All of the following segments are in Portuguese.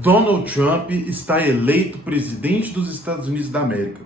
Donald Trump está eleito presidente dos Estados Unidos da América.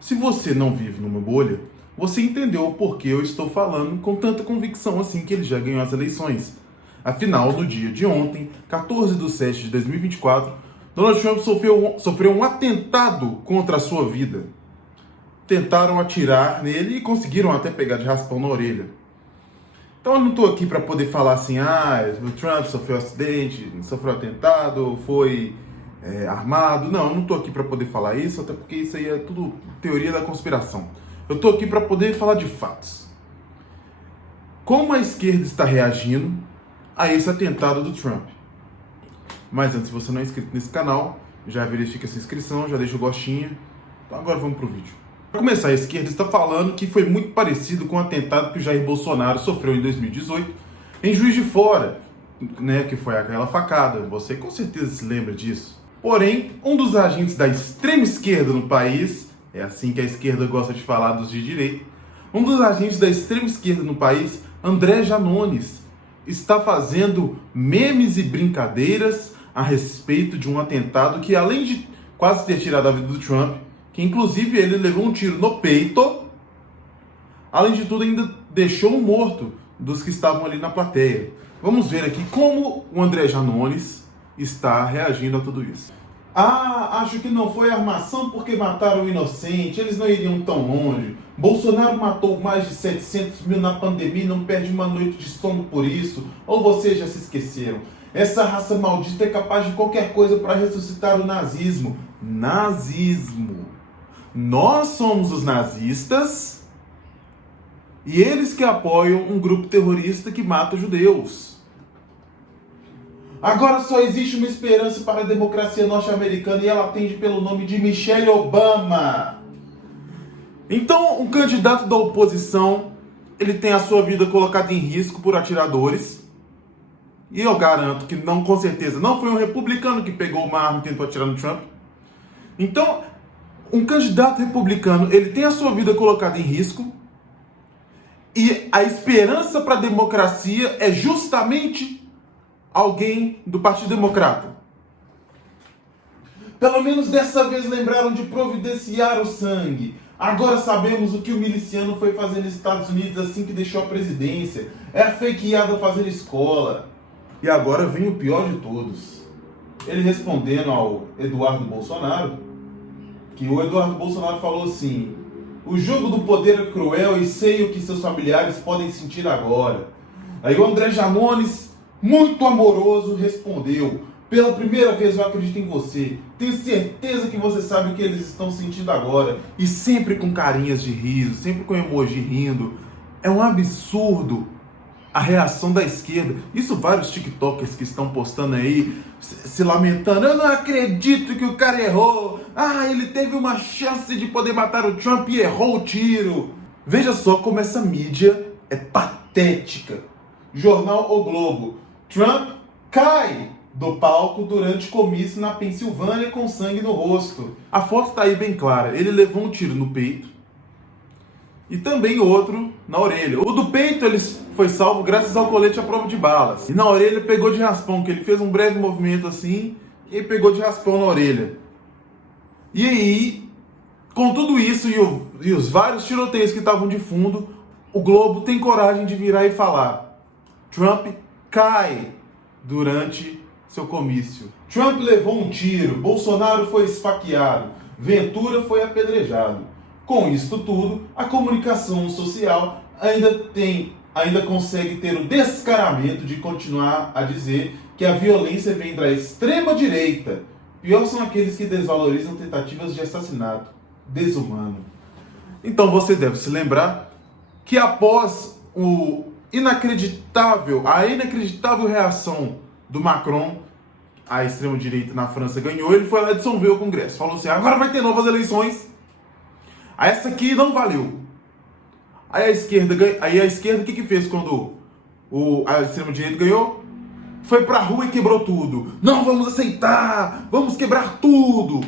Se você não vive numa bolha, você entendeu o porquê eu estou falando com tanta convicção assim que ele já ganhou as eleições. Afinal, no dia de ontem, 14/7/2024, Donald Trump sofreu um atentado contra a sua vida. Tentaram atirar nele e conseguiram até pegar de raspão na orelha. Então eu não estou aqui para poder falar assim, o Trump sofreu acidente, sofreu atentado, foi armado. Não, eu não estou aqui para poder falar isso, até porque isso aí é tudo teoria da conspiração. Eu estou aqui para poder falar de fatos. Como a esquerda está reagindo a esse atentado do Trump? Mas antes, se você não é inscrito nesse canal, já verifica essa inscrição, já deixa o gostinho. Então agora vamos pro vídeo. Para começar, a esquerda está falando que foi muito parecido com o atentado que o Jair Bolsonaro sofreu em 2018 em Juiz de Fora, que foi aquela facada. Você com certeza se lembra disso. Porém, um dos agentes da extrema esquerda no país, é assim que a esquerda gosta de falar dos de direita, um dos agentes da extrema esquerda no país, André Janones, está fazendo memes e brincadeiras a respeito de um atentado que, além de quase ter tirado a vida do Trump, que inclusive ele levou um tiro no peito, além de tudo ainda deixou um morto dos que estavam ali na plateia. Vamos ver aqui como o André Janones está reagindo a tudo isso. Acho que não foi armação porque mataram o inocente, eles não iriam tão longe. Bolsonaro matou mais de 700 mil na pandemia e não perde uma noite de sono por isso. Ou vocês já se esqueceram? Essa raça maldita é capaz de qualquer coisa para ressuscitar o nazismo. Nazismo. Nós somos os nazistas e eles que apoiam um grupo terrorista que mata judeus. Agora só existe uma esperança para a democracia norte-americana e ela atende pelo nome de Michelle Obama. Então, um candidato da oposição, ele tem a sua vida colocada em risco por atiradores. E eu garanto que não, com certeza, não foi um republicano que pegou uma arma e tentou atirar no Trump. Então, um candidato republicano, ele tem a sua vida colocada em risco e a esperança para a democracia é justamente alguém do Partido Democrata. Pelo menos dessa vez lembraram de providenciar o sangue. Agora sabemos o que o miliciano foi fazer nos Estados Unidos assim que deixou a presidência. É a fakeada fazer escola. E agora vem o pior de todos. Ele respondendo ao Eduardo Bolsonaro, que o Eduardo Bolsonaro falou assim: o jogo do poder é cruel e sei o que seus familiares podem sentir agora. Aí o André Janones, muito amoroso, respondeu: pela primeira vez eu acredito em você. Tenho certeza que você sabe o que eles estão sentindo agora. E sempre com carinhas de riso, sempre com emoji rindo. É um absurdo a reação da esquerda. Isso vários tiktokers que estão postando aí, se lamentando. Eu não acredito que o cara errou. Ele teve uma chance de poder matar o Trump e errou o tiro. Veja só como essa mídia é patética. Jornal O Globo. Trump cai do palco durante comício na Pensilvânia com sangue no rosto. A foto está aí bem clara. Ele levou um tiro no peito e também outro na orelha. O do peito ele foi salvo graças ao colete à prova de balas. E na orelha pegou de raspão, que ele fez um breve movimento assim e pegou de raspão na orelha. E aí, com tudo isso e os vários tiroteios que estavam de fundo, o Globo tem coragem de virar e falar: Trump cai durante seu comício. Trump levou um tiro, Bolsonaro foi esfaqueado, Ventura foi apedrejado. Com isto tudo, a comunicação social ainda consegue ter o descaramento de continuar a dizer que a violência vem da extrema-direita. Pior são aqueles que desvalorizam tentativas de assassinato. Desumano. Então você deve se lembrar que após a inacreditável reação do Macron, a extrema-direita na França ganhou, ele foi lá dissolver o Congresso. Falou assim: agora vai ter novas eleições. Essa aqui não valeu. Aí a esquerda o que fez quando a extrema-direita ganhou? Foi pra rua e quebrou tudo. Não vamos aceitar, vamos quebrar tudo.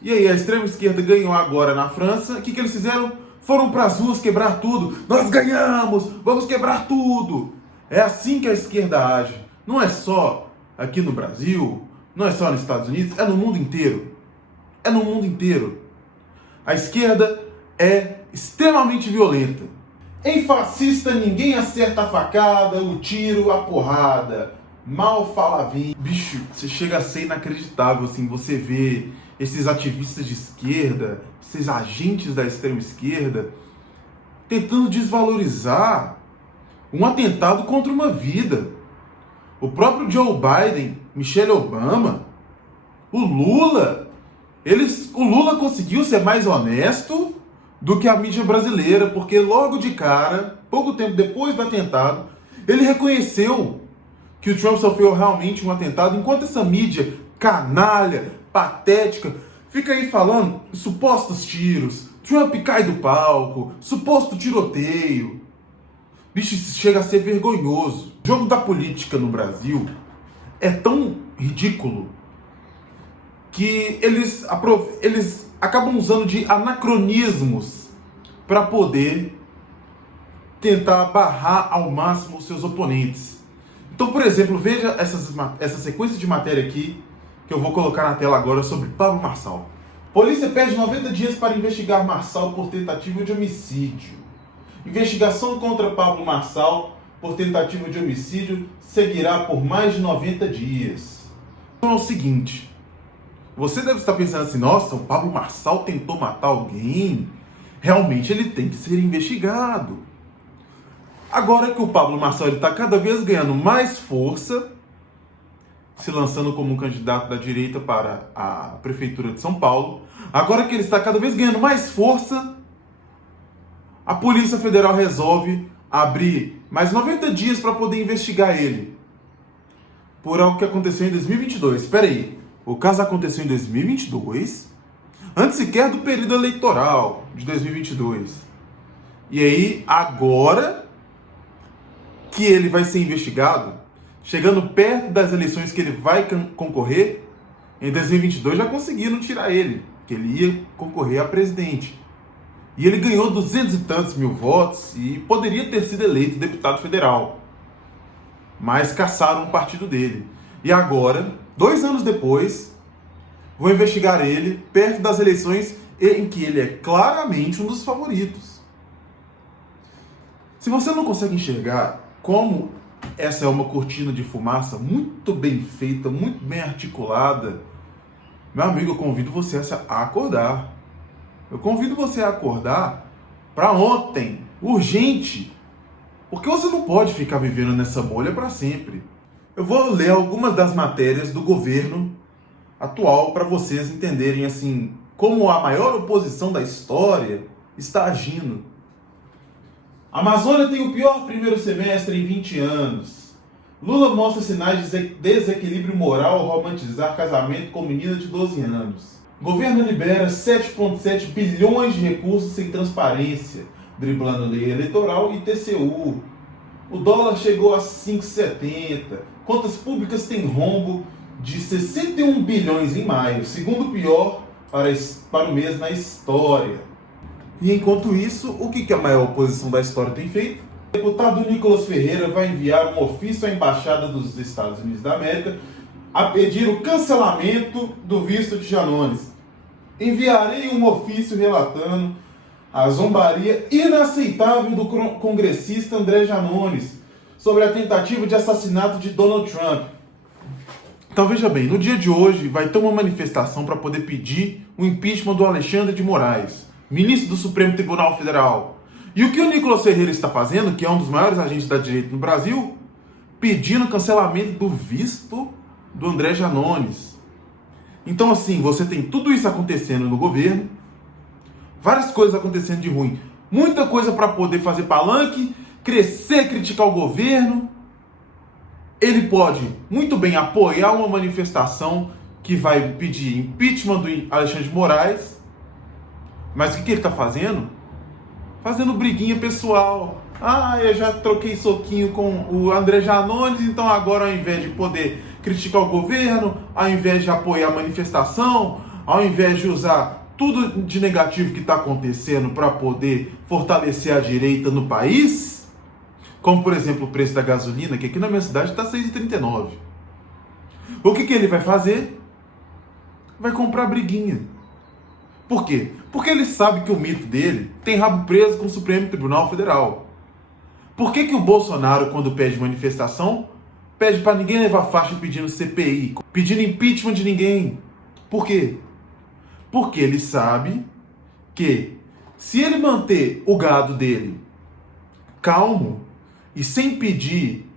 E aí a extrema-esquerda ganhou agora na França. O que eles fizeram? Foram pras ruas quebrar tudo. Nós ganhamos, vamos quebrar tudo. É assim que a esquerda age. Não é só aqui no Brasil, não é só nos Estados Unidos, é no mundo inteiro. É no mundo inteiro. A esquerda é extremamente violenta. Em fascista, ninguém acerta a facada, o tiro, a porrada. Mal fala bem. Bicho, você chega a ser inacreditável, assim, você vê esses ativistas de esquerda, esses agentes da extrema esquerda, tentando desvalorizar um atentado contra uma vida. O próprio Joe Biden, Michelle Obama, o Lula, o Lula conseguiu ser mais honesto do que a mídia brasileira, porque logo de cara, pouco tempo depois do atentado, ele reconheceu que o Trump sofreu realmente um atentado, enquanto essa mídia canalha, patética, fica aí falando supostos tiros, Trump cai do palco, suposto tiroteio. Bicho, isso chega a ser vergonhoso. O jogo da política no Brasil é tão ridículo que eles acabam usando de anacronismos para poder tentar barrar ao máximo os seus oponentes. Então, por exemplo, veja essa sequência de matéria aqui que eu vou colocar na tela agora sobre Pablo Marçal. Polícia pede 90 dias para investigar Marçal por tentativa de homicídio. Investigação contra Pablo Marçal por tentativa de homicídio seguirá por mais de 90 dias. Então é o seguinte, você deve estar pensando assim, nossa, o Pablo Marçal tentou matar alguém, realmente ele tem que ser investigado. Agora que o Pablo Marçal está cada vez ganhando mais força, se lançando como um candidato da direita para a prefeitura de São Paulo, agora que ele está cada vez ganhando mais força, a Polícia Federal resolve abrir mais 90 dias para poder investigar ele por algo que aconteceu em 2022. Espera aí, o caso aconteceu em 2022, antes sequer do período eleitoral de 2022. E aí, agora que ele vai ser investigado, chegando perto das eleições que ele vai concorrer, em 2022 já conseguiram tirar ele, que ele ia concorrer a presidente. E ele ganhou 200 e tantos mil votos e poderia ter sido eleito deputado federal. Mas caçaram o partido dele. E agora, 2 anos depois, vão investigar ele perto das eleições em que ele é claramente um dos favoritos. Se você não consegue enxergar como essa é uma cortina de fumaça muito bem feita, muito bem articulada, meu amigo, eu convido você a acordar. Eu convido você a acordar para ontem, urgente, porque você não pode ficar vivendo nessa bolha para sempre. Eu vou ler algumas das matérias do governo atual para vocês entenderem assim como a maior oposição da história está agindo. A Amazônia tem o pior primeiro semestre em 20 anos. Lula mostra sinais de desequilíbrio moral ao romantizar casamento com menina de 12 anos. Governo libera 7,7 bilhões de recursos sem transparência, driblando lei eleitoral e TCU. O dólar chegou a 5,70. Contas públicas têm rombo de 61 bilhões em maio, segundo pior para o mês na história. E enquanto isso, o que a maior oposição da história tem feito? O deputado Nicolas Ferreira vai enviar um ofício à Embaixada dos Estados Unidos da América a pedir o cancelamento do visto de Janones. Enviarei um ofício relatando a zombaria inaceitável do congressista André Janones sobre a tentativa de assassinato de Donald Trump. Então veja bem, no dia de hoje vai ter uma manifestação para poder pedir o impeachment do Alexandre de Moraes, ministro do Supremo Tribunal Federal. E o que o Nicolas Ferreira está fazendo, que é um dos maiores agentes da direita no Brasil, pedindo cancelamento do visto do André Janones. Então assim, você tem tudo isso acontecendo no governo, várias coisas acontecendo de ruim, muita coisa para poder fazer palanque, crescer, criticar o governo. Ele pode muito bem apoiar uma manifestação que vai pedir impeachment do Alexandre de Moraes, mas o que ele está fazendo? Fazendo briguinha pessoal. Ah, eu já troquei soquinho com o André Janones, então agora ao invés de poder criticar o governo, ao invés de apoiar a manifestação, ao invés de usar tudo de negativo que está acontecendo para poder fortalecer a direita no país, como por exemplo o preço da gasolina, que aqui na minha cidade está 6,39. O que ele vai fazer? Vai comprar briguinha. Por quê? Porque ele sabe que o mito dele tem rabo preso com o Supremo Tribunal Federal. Por que o Bolsonaro, quando pede manifestação, pede para ninguém levar faixa pedindo CPI, pedindo impeachment de ninguém? Por quê? Porque ele sabe que se ele manter o gado dele calmo e sem pedir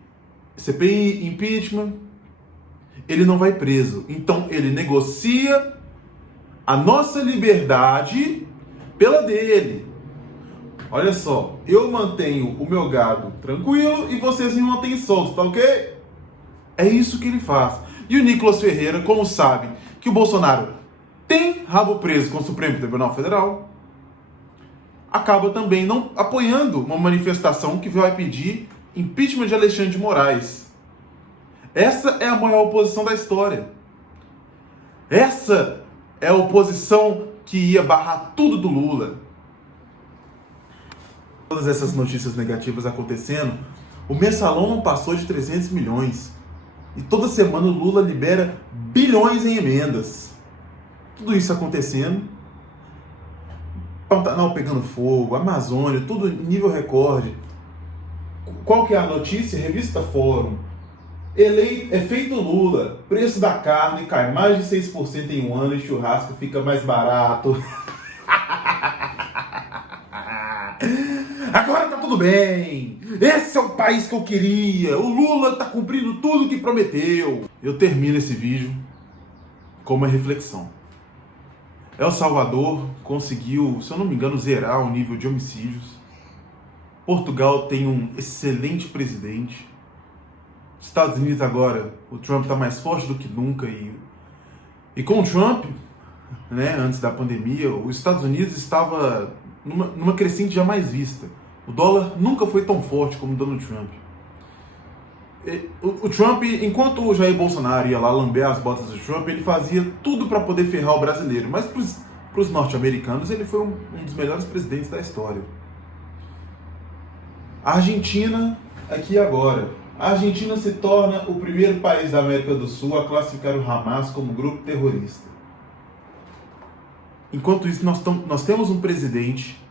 CPI, impeachment, ele não vai preso. Então ele negocia a nossa liberdade pela dele. Olha só, eu mantenho o meu gado tranquilo e vocês me mantêm soltos, tá ok? É isso que ele faz. E o Nicolas Ferreira, como sabe que o Bolsonaro tem rabo preso com o Supremo Tribunal Federal, acaba também não apoiando uma manifestação que vai pedir impeachment de Alexandre de Moraes. Essa é a maior oposição da história. Essa é a oposição que ia barrar tudo do Lula. Todas essas notícias negativas acontecendo, o mensalão não passou de 300 milhões. E toda semana o Lula libera bilhões em emendas. Tudo isso acontecendo. Pantanal pegando fogo, Amazônia, tudo nível recorde. Qual que é a notícia? Revista Fórum. Efeito Lula. Preço da carne cai mais de 6% em um ano e churrasco fica mais barato. Agora tá tudo bem. Esse é o país que eu queria. O Lula tá cumprindo tudo que prometeu. Eu termino esse vídeo com uma reflexão. El Salvador conseguiu, se eu não me engano, zerar o nível de homicídios. Portugal tem um excelente presidente. Estados Unidos agora, o Trump está mais forte do que nunca. E com o Trump, né, antes da pandemia, os Estados Unidos estava numa crescente jamais vista. O dólar nunca foi tão forte como o Donald Trump. O Trump, enquanto o Jair Bolsonaro ia lá lamber as botas do Trump, ele fazia tudo para poder ferrar o brasileiro. Mas para os norte-americanos, ele foi um dos melhores presidentes da história. A Argentina, aqui e agora. A Argentina se torna o primeiro país da América do Sul a classificar o Hamas como grupo terrorista. Enquanto isso, nós temos um presidente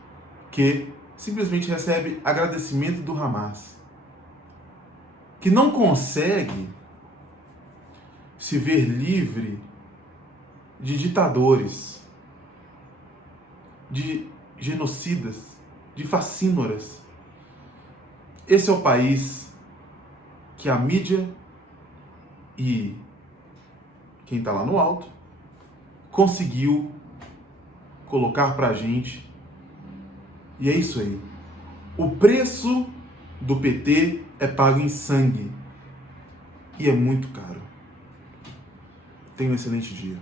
que simplesmente recebe agradecimento do Hamas, que não consegue se ver livre de ditadores, de genocidas, de facínoras. Esse é o país que a mídia e quem está lá no alto conseguiu colocar pra gente. E é isso aí. O preço do PT é pago em sangue. E é muito caro. Tenha um excelente dia.